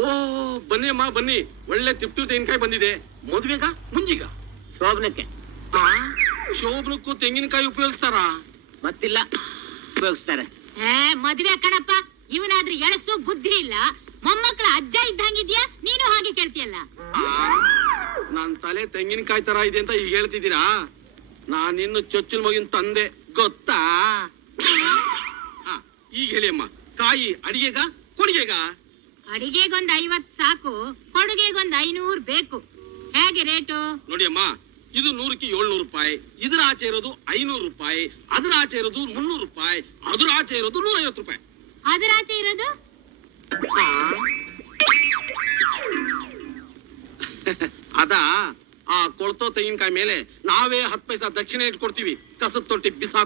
ಓ ಬನ್ನಿ ಅಮ್ಮ ಬನ್ನಿ, ಒಳ್ಳೆ ತಿಪ್ಟು ತೆಂಗಿನಕಾಯಿ ಬಂದಿದೆ. ಮದುವೆಗ ಮುಂಜಿಗ? ಶೋಭನಕ್ಕೆ. ಶೋಭನಕ್ಕೂ ತೆಂಗಿನಕಾಯಿ ಉಪಯೋಗಿಸ್ತಾರಾ? ಗೊತ್ತಿಲ್ಲ, ಉಪಯೋಗಿಸ್ತಾರೆ. ಮದ್ವೆ ಕಣಪ್ಪ, ಇವನಾದ್ರೂ ಎಳಸು ಬುದ್ಧಿ ಇಲ್ಲ. ಮೊಮ್ಮಕ್ಕಳ ಅಜ್ಜ ಇದ್ದಂಗಿದ್ಯಾ, ನೀನು ಹಾಗೆ ಕೇಳ್ತೀಯಲ್ಲ. ನನ್ ತಲೆ ತೆಂಗಿನಕಾಯಿ ತರ ಇದೆ ಅಂತ ಈಗ ಹೇಳ್ತಿದ್ದೀರಾ? ನಾನಿನ್ನು ಚೊಚ್ಚಲ್ ಮಗಿನ ತಂದೆ ಗೊತ್ತಾ? ಈಗ ಹೇಳಿ ಅಮ್ಮ, ಕಾಯಿ ಅಡಿಗೆಗ ಕೊಡಿಗೆಗ? ಅಡಿಗೆಗೊಂದ್ 50 ಸಾಕು, ಕೊಡುಗೆಗೊಂದ್ 500 ಬೇಕು. ಹೇಗೆ ರೇಟು? ನೋಡಿ ಅಮ್ಮ, ಇದು 100ಕ್ಕೆ 700 ರೂಪಾಯಿ, ಇದರ ಆಚೆ ಇರೋದು 500 ರೂಪಾಯಿ, ಅದರ ಆಚೆ ಇರೋದು 300 ರೂಪಾಯಿ, ಅದರ ಆಚೆ ಇರೋದು 150 ರೂಪಾಯಿ. ಅದರ ಆಚೆ ಇರೋದು? ಅದ ಆ ಕೊಳ್ತೋ ತೆಂಗಿನಕಾಯಿ ಮೇಲೆ ನಾವೇ 10 ಪೈಸಾ ದಕ್ಷಿಣೆ ಇಟ್ಕೊಡ್ತೀವಿ. ಕಸದ ತೊಟ್ಟಿ ಬಿಸಾಕ.